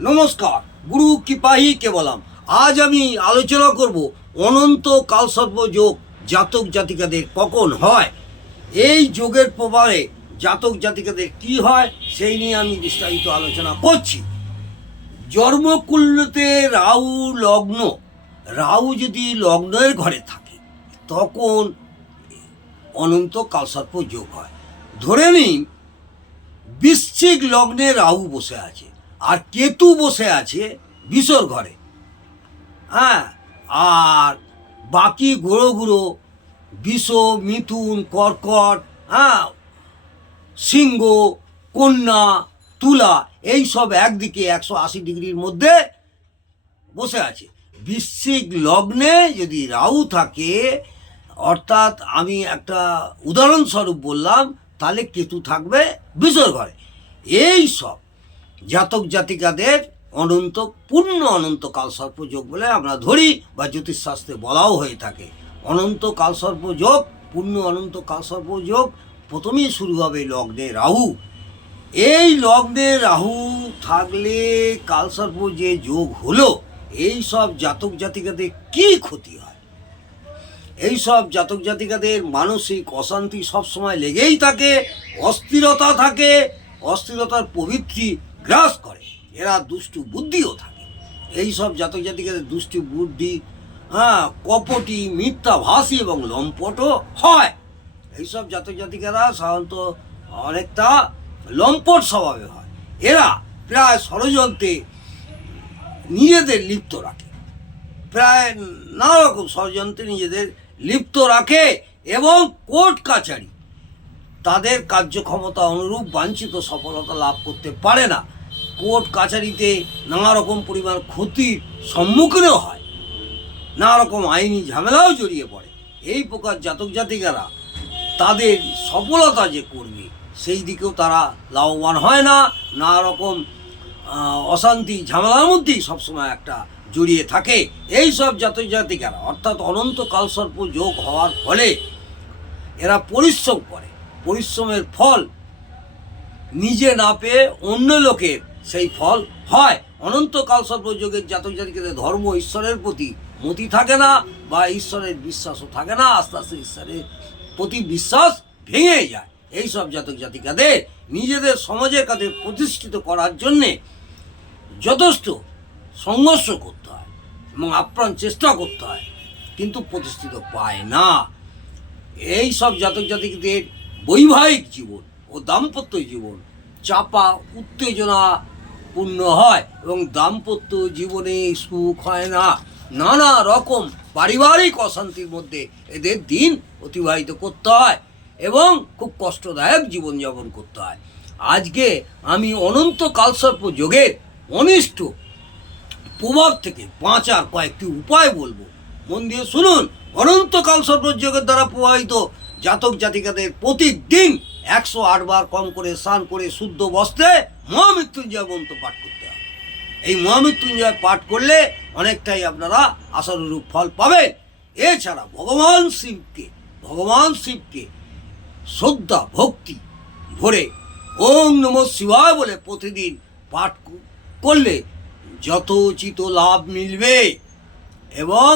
নমস্কার, গুরু কৃপাহি কেবলাম। আজ আমি আলোচনা করব অনন্ত কালসর্প যোগ জাতক জাতিকাদের কখন হয়, এই যোগের প্রভাবে জাতক জাতিকাদের কি হয় সেই নিয়ে আমি বিস্তারিত আলোচনা করছি। জন্মকুণ্ডলিতে রাহু লগ্ন, রাহু যদি লগ্নের ঘরে থাকে তখন অনন্ত কালসর্প যোগ হয়। ধরে নিন বৃশ্চিক লগ্নে রাহু বসে আছে আর কেতু বসে আছে বিষর ঘরে। হ্যাঁ, আর বাকি গ্রহগুলো বিষ, মিথুন, কর্কট, হ্যাঁ, সিংহ, কন্যা, তুলা, এই সব একদিকে 180 ডিগ্রির মধ্যে বসে আছে। বৃশ্চিক লগ্নে যদি রাহু থাকে, অর্থাৎ আমি একটা উদাহরণস্বরূপ বললাম, তাহলে কেতু থাকবে বিষর ঘরে। এই সব জাতক জাতিকাদের অনন্ত কালসর্প যোগ বলে আমরা ধরি, বা জ্যোতিষশাস্ত্রে বলাও হয়ে থাকে। অনন্ত কালসর্প যোগ, পূর্ণ অনন্ত কালসর্প যোগ প্রথমেই শুরু হবে লগ্নে রাহু। এই লগ্নে রাহু থাকলে কালসর্প যে যোগ হলো, এই সব জাতক জাতিকাদের কি ক্ষতি হয়? এই সব জাতক জাতিকাদের মানসিক অশান্তি সবসময় লেগেই থাকে, অস্থিরতা থাকে, অস্থিরতার প্রবৃত্তি গ্রাস করে। এরা দুষ্টু বুদ্ধিও থাকে। এই সব জাতক জাতিকাদের দুষ্টু বুদ্ধি, হ্যাঁ, কপটি, মিথ্যাভাষী এবং লম্পটও হয়। এইসব জাতক জাতিকারা সাধারণত অনেকটা লম্পট স্বভাবে হয়। এরা প্রায় ষড়যন্ত্রে নিজেদের লিপ্ত রাখে, প্রায় নানা রকম ষড়যন্ত্রে নিজেদের লিপ্ত রাখে, এবং কোর্ট কাছারি তাদের কার্যক্ষমতা অনুরূপ বাঞ্ছিত সফলতা লাভ করতে পারে না। কোর্ট কাছারিতে নানা রকম পরিমাণ ক্ষতির সম্মুখীনও হয়, নানা রকম আইনি ঝামেলাও জড়িয়ে পড়ে। এই প্রকার জাতক জাতিকারা তাদের সফলতা যে করবে সেই দিকেও তারা লাভবান হয় না। নানা রকম অশান্তি ঝামেলার মধ্যেই সবসময় একটা জড়িয়ে থাকে এই সব জাতক জাতিকারা। অর্থাৎ অনন্ত কালসর্প যোগ হওয়ার ফলে এরা পরিশ্রম করে, পরিশ্রমের ফল নিজে না পেয়ে অন্য লোকের সেই ফল হয়। অনন্ত কালসর্প যোগের জাতক জাতিকাদের ধর্ম ঈশ্বরের প্রতি মতি থাকে না, বা ঈশ্বরের বিশ্বাসও থাকে না। আস্তে আস্তে ঈশ্বরের প্রতি বিশ্বাস ভেঙে যায়। এই সব জাতক জাতিকাদের নিজেদের সমাজের কাছে প্রতিষ্ঠিত করার জন্যে যথেষ্ট সংঘর্ষ করতে হয় এবং আপ্রাণ চেষ্টা করতে হয়, কিন্তু প্রতিষ্ঠিত পায় না। এই সব জাতক জাতিকদের বৈবাহিক জীবন ও দাম্পত্য জীবন চাপা উত্তেজনাপূর্ণ হয় এবং দাম্পত্য জীবনে সুখ হয় না। নানা রকম পারিবারিক অশান্তির মধ্যে এদের দিন অতিবাহিত করতে হয় এবং খুব কষ্টদায়ক জীবনযাপন করতে হয়। আজকে আমি অনন্ত কালসর্প যোগের অনিষ্ট প্রভাব থেকে বাঁচার কয়েকটি উপায় বলবো, মন দিয়ে শুনুন। অনন্ত কালসর্প যোগের দ্বারা প্রভাবিত জাতক জাতিকাদের প্রতিদিন 108 বার কম করে স্নান করে শুদ্ধ বস্ত্রে মহামৃত্যুঞ্জয় মন্ত্র পাঠ করতে হবে। এই মহামৃত্যুঞ্জয় পাঠ করলে অনেকটাই আপনারা আশানুরূপ ফল পাবেন। এছাড়া ভগবান শিবকে শ্রদ্ধা ভক্তি ভরে ওম নমঃ শিবায় বলে প্রতিদিন পাঠ করলে যথোচিত লাভ মিলবে। এবং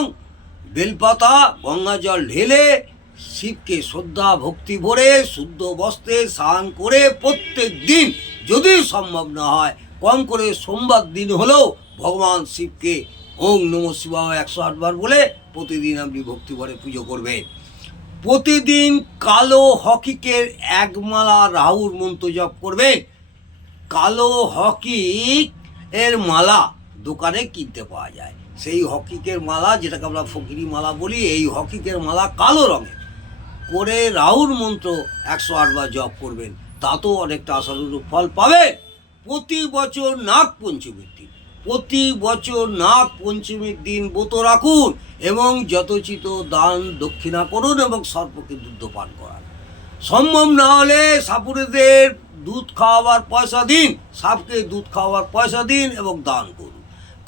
বেলপাতা গঙ্গা জল ঢেলে শিবকে শ্রদ্ধা ভক্তি ভরে শুদ্ধ বস্ত্রে স্নান করে প্রত্যেক দিন, যদি সম্ভব না হয় কম করে সোমবার দিন হলেও ভগবান শিবকে ওম নমঃ শিবায় 108 বার বলে প্রতিদিন আপনি ভক্তি ভরে পুজো করবেন। প্রতিদিন কালো হকিকের 1 মালা রাহুর মন্ত্র জপ করবেন। কালো হকিক এর মালা দোকানে কিনতে পাওয়া যায়। সেই হকিকের মালা, যেটাকে আমরা ফকিরি মালা বলি, এই হকিকের মালা কালো রঙের করে রাহুর মন্ত্র 108 বার জপ করবেন, তাতেও অনেকটা আশানুরূপ ফল পাবেন। প্রতি বছর নাগ পঞ্চমীর দিন ব্রত রাখুন এবং যথোচিত দান দক্ষিণা করুন এবং সর্পকে দুধ পান করান। সম্ভব না হলে সাপুরেদের দুধ খাওয়াবার পয়সা দিন, সাপকে দুধ খাওয়াবার পয়সা দিন এবং দান করুন।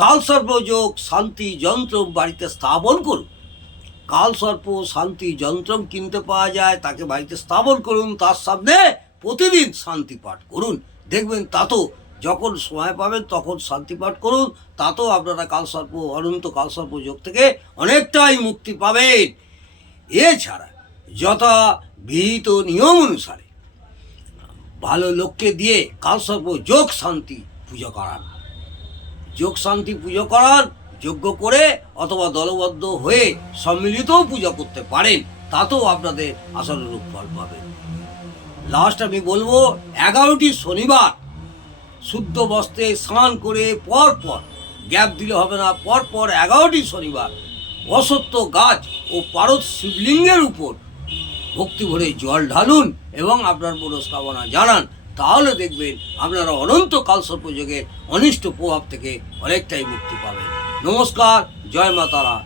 কালসর্প যোগ শান্তি যন্ত্র বাড়িতে স্থাপন করুন। কালসর্প শান্তি যন্ত্র কিনতে পাওয়া যায়, তাকে বাড়িতে স্থাপন করুন। তার সামনে প্রতিদিন শান্তি পাঠ করুন, দেখবেন তাতেও যখন সময় পাবেন তখন শান্তি পাঠ করুন, তাতেও আপনারা কালসর্প অনন্ত কালসর্প যোগ থেকে অনেকটাই মুক্তি পাবেন। এছাড়া যথা বিহিত নিয়ম অনুসারে ভালো লোককে দিয়ে কালসর্প যোগ শান্তি পুজো করান, যোগ শান্তি পুজো করান, যজ্ঞ করে অথবা দলবদ্ধ হয়ে সম্মিলিতও পূজা করতে পারেন, তাতেও আপনাদের আশানুরূপ ফল পাবেন। লাস্ট আমি বলবো 11টি শনিবার শুদ্ধ বস্ত্রে স্নান করে পরপর, গ্যাপ দিলে হবে না, পরপর 11টি শনিবার অসত্য গাছ ও পারদ শিবলিঙ্গের উপর ভক্তি ভরে জল ঢালুন এবং আপনার মনস্কামনা জানান, তাহলে দেখবেন আপনারা অনন্ত কালসর্প যোগের অনিষ্ট প্রভাব থেকে অনেকটাই মুক্তি পাবেন। নমস্কার, জয় মা তারা।